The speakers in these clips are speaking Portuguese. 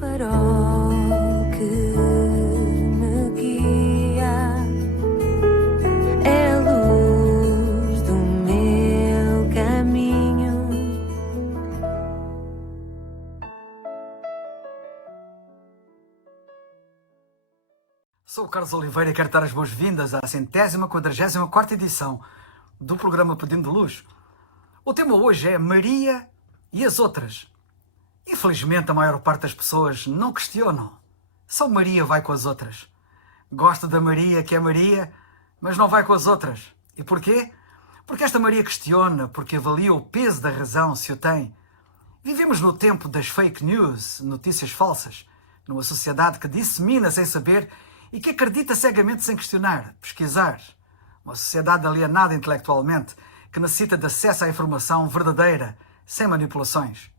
farol que me guia, é a luz do meu caminho. Sou o Carlos Oliveira e quero dar as boas-vindas à 144ª edição do programa Pedindo Luz. O tema hoje é Maria e as outras. Infelizmente, a maior parte das pessoas não questionam. Só Maria vai com as outras. Gosta da Maria, que é Maria, mas não vai com as outras. E porquê? Porque esta Maria questiona, porque avalia o peso da razão, se o tem. Vivemos no tempo das fake news, notícias falsas, numa sociedade que dissemina sem saber e que acredita cegamente sem questionar, pesquisar. Uma sociedade alienada intelectualmente, que necessita de acesso à informação verdadeira, sem manipulações.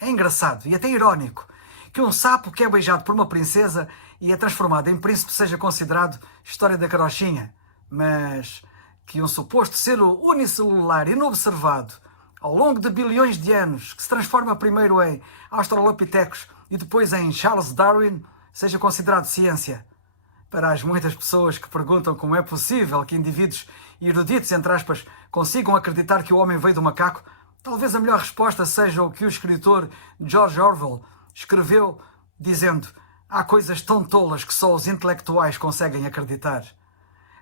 É engraçado e até irónico que um sapo que é beijado por uma princesa e é transformado em príncipe seja considerado história da carochinha, mas que um suposto ser unicelular inobservado ao longo de bilhões de anos, que se transforma primeiro em Australopithecus e depois em Charles Darwin, seja considerado ciência. Para as muitas pessoas que perguntam como é possível que indivíduos eruditos, entre aspas, consigam acreditar que o homem veio do macaco, talvez a melhor resposta seja o que o escritor George Orwell escreveu, dizendo: há coisas tão tolas que só os intelectuais conseguem acreditar.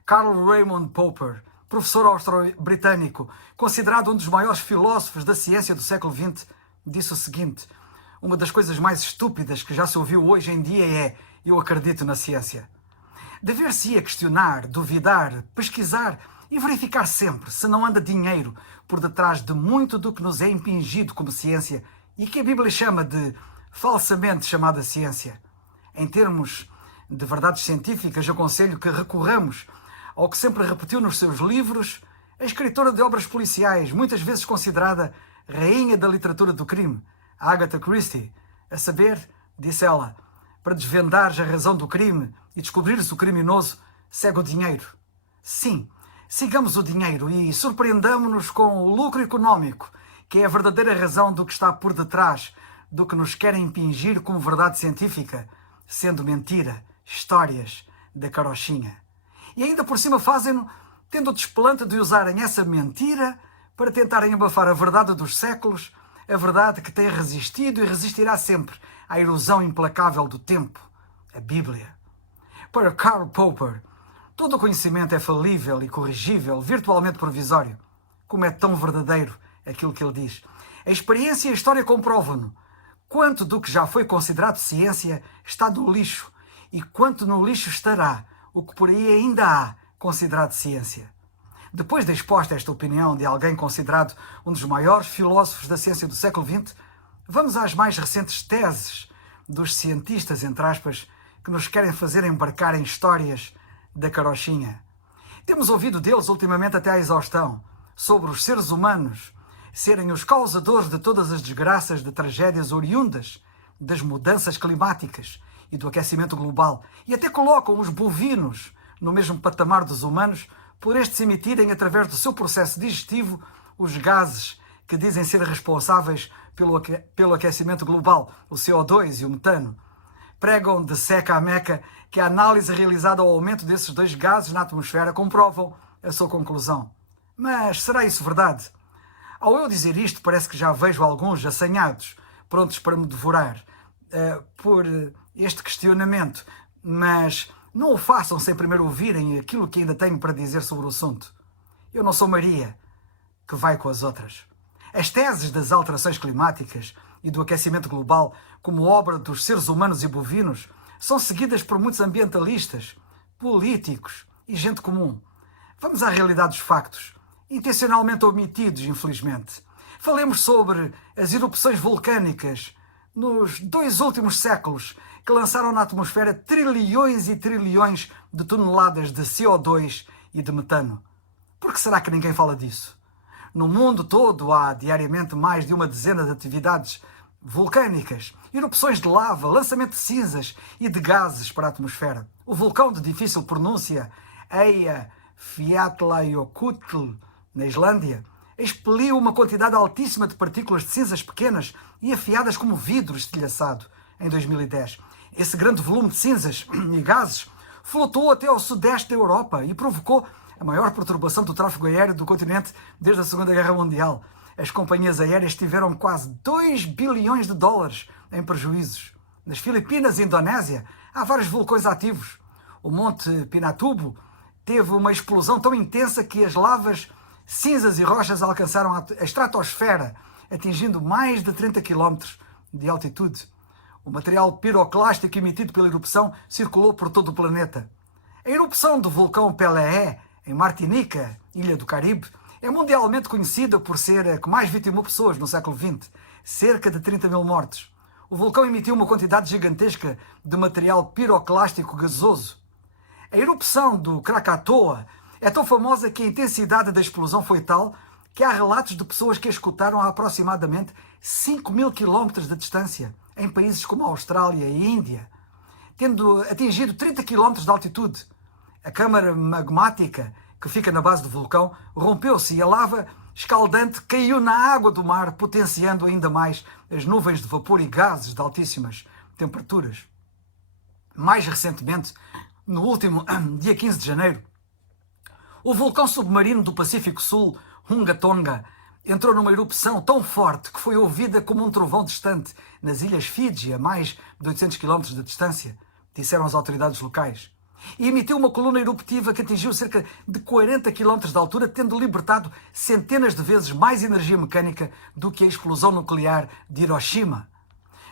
Karl Raymond Popper, professor austro-britânico, considerado um dos maiores filósofos da ciência do século XX, disse o seguinte: uma das coisas mais estúpidas que já se ouviu hoje em dia é: eu acredito na ciência. Dever-se-ia questionar, duvidar, pesquisar e verificar sempre se não anda dinheiro por detrás de muito do que nos é impingido como ciência e que a Bíblia chama de falsamente chamada ciência. Em termos de verdades científicas, aconselho que recorramos ao que sempre repetiu nos seus livros a escritora de obras policiais, muitas vezes considerada rainha da literatura do crime, Agatha Christie. A saber, disse ela, para desvendares a razão do crime e descobrires o criminoso, segue o dinheiro. Sim, sigamos o dinheiro e surpreendamo-nos com o lucro económico, que é a verdadeira razão do que está por detrás do que nos querem impingir como verdade científica, sendo mentira, histórias da carochinha. E ainda por cima fazem-no tendo o desplante de usarem essa mentira para tentarem abafar a verdade dos séculos, a verdade que tem resistido e resistirá sempre à erosão implacável do tempo, a Bíblia. Para Karl Popper, todo o conhecimento é falível e corrigível, virtualmente provisório. Como é tão verdadeiro aquilo que ele diz. A experiência e a história comprovam-no. Quanto do que já foi considerado ciência está no lixo, e quanto no lixo estará o que por aí ainda há considerado ciência. Depois de exposta esta opinião de alguém considerado um dos maiores filósofos da ciência do século XX, vamos às mais recentes teses dos cientistas, entre aspas, que nos querem fazer embarcar em histórias da carochinha. Temos ouvido deles ultimamente até à exaustão, sobre os seres humanos serem os causadores de todas as desgraças de tragédias oriundas das mudanças climáticas e do aquecimento global, e até colocam os bovinos no mesmo patamar dos humanos por estes emitirem, através do seu processo digestivo, os gases que dizem ser responsáveis pelo aquecimento global, o CO2 e o metano. Pregam de seca a meca que a análise realizada ao aumento desses dois gases na atmosfera comprovam a sua conclusão. Mas será isso verdade? Ao eu dizer isto, parece que já vejo alguns assanhados, prontos para me devorar por este questionamento, mas não o façam sem primeiro ouvirem aquilo que ainda tenho para dizer sobre o assunto. Eu não sou Maria, que vai com as outras. As teses das alterações climáticas e do aquecimento global como obra dos seres humanos e bovinos são seguidas por muitos ambientalistas, políticos e gente comum. Vamos à realidade dos factos, intencionalmente omitidos, infelizmente. Falemos sobre as erupções vulcânicas nos 2 últimos séculos, que lançaram na atmosfera trilhões e trilhões de toneladas de CO2 e de metano. Por que será que ninguém fala disso? No mundo todo há diariamente mais de uma dezena de atividades vulcânicas, erupções de lava, lançamento de cinzas e de gases para a atmosfera. O vulcão de difícil pronúncia, Eyjafjallajökull, na Islândia, expeliu uma quantidade altíssima de partículas de cinzas pequenas e afiadas como vidro estilhaçado, em 2010. Esse grande volume de cinzas e gases flutuou até ao sudeste da Europa e provocou a maior perturbação do tráfego aéreo do continente desde a Segunda Guerra Mundial. As companhias aéreas tiveram quase 2 bilhões de dólares em prejuízos. Nas Filipinas e Indonésia há vários vulcões ativos. O Monte Pinatubo teve uma explosão tão intensa que as lavas, cinzas e rochas alcançaram a estratosfera, atingindo mais de 30 km de altitude. O material piroclástico emitido pela erupção circulou por todo o planeta. A erupção do vulcão Pelé, em Martinica, ilha do Caribe, é mundialmente conhecida por ser a que mais vitimou pessoas no século XX, cerca de 30 mil mortes. O vulcão emitiu uma quantidade gigantesca de material piroclástico gasoso. A erupção do Krakatoa é tão famosa que a intensidade da explosão foi tal que há relatos de pessoas que a escutaram a aproximadamente 5 mil quilómetros de distância, em países como a Austrália e a Índia, tendo atingido 30 quilómetros de altitude. A câmara magmática que fica na base do vulcão rompeu-se e a lava escaldante caiu na água do mar, potenciando ainda mais as nuvens de vapor e gases de altíssimas temperaturas. Mais recentemente, no último dia 15 de janeiro, o vulcão submarino do Pacífico Sul, Hunga Tonga, entrou numa erupção tão forte que foi ouvida como um trovão distante nas ilhas Fiji, a mais de 800 km de distância, disseram as autoridades locais. E emitiu uma coluna eruptiva que atingiu cerca de 40 km de altura, tendo libertado centenas de vezes mais energia mecânica do que a explosão nuclear de Hiroshima.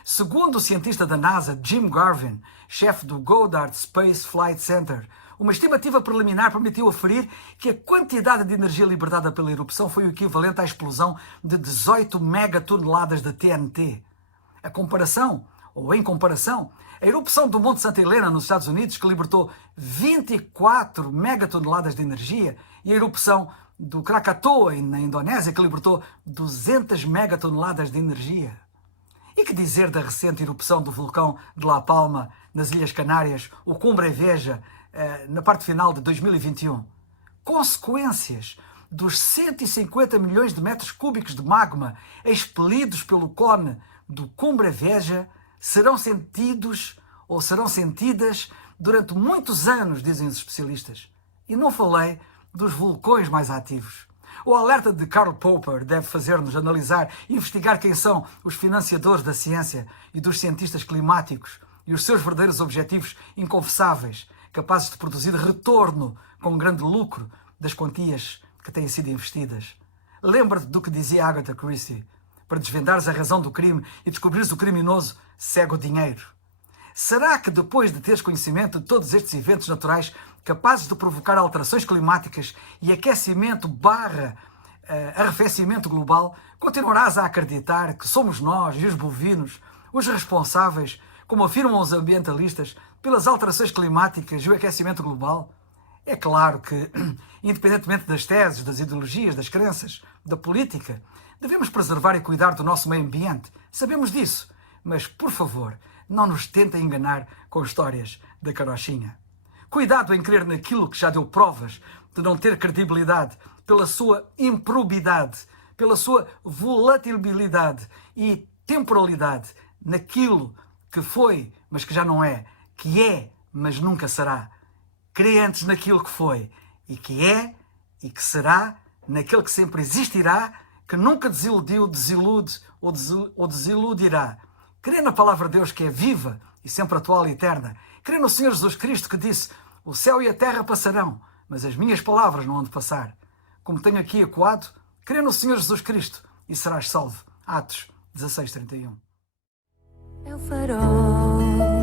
Segundo o cientista da NASA, Jim Garvin, chefe do Goddard Space Flight Center, uma estimativa preliminar permitiu aferir que a quantidade de energia libertada pela erupção foi o equivalente à explosão de 18 megatoneladas de TNT. Em comparação, a erupção do Monte Santa Helena, nos Estados Unidos, que libertou 24 megatoneladas de energia, e a erupção do Krakatoa, na Indonésia, que libertou 200 megatoneladas de energia. E que dizer da recente erupção do vulcão de La Palma, nas Ilhas Canárias, o Cumbre Vieja, na parte final de 2021? Consequências dos 150 milhões de metros cúbicos de magma expelidos pelo cone do Cumbre Vieja serão sentidas durante muitos anos, dizem os especialistas. E não falei dos vulcões mais ativos. O alerta de Karl Popper deve fazer-nos analisar e investigar quem são os financiadores da ciência e dos cientistas climáticos e os seus verdadeiros objetivos inconfessáveis, capazes de produzir retorno com grande lucro das quantias que têm sido investidas. Lembra-te do que dizia Agatha Christie: para desvendares a razão do crime e descobrires o criminoso, segue o dinheiro. Será que depois de teres conhecimento de todos estes eventos naturais capazes de provocar alterações climáticas e aquecimento / arrefecimento global, continuarás a acreditar que somos nós e os bovinos os responsáveis, como afirmam os ambientalistas, pelas alterações climáticas e o aquecimento global? É claro que, independentemente das teses, das ideologias, das crenças, da política, devemos preservar e cuidar do nosso meio ambiente. Sabemos disso, mas, por favor, não nos tentem enganar com histórias da carochinha. Cuidado em crer naquilo que já deu provas de não ter credibilidade pela sua improbidade, pela sua volatilidade e temporalidade, naquilo que foi, mas que já não é, que é, mas nunca será. Crê antes naquilo que foi e que é e que será, naquele que sempre existirá, que nunca desiludiu, desilude ou desiludirá. Crê na palavra de Deus, que é viva e sempre atual e eterna. Crê no Senhor Jesus Cristo, que disse: o céu e a terra passarão, mas as minhas palavras não hão de passar. Como tenho aqui ecoado, crê no Senhor Jesus Cristo e serás salvo. Atos 16:31. É o farol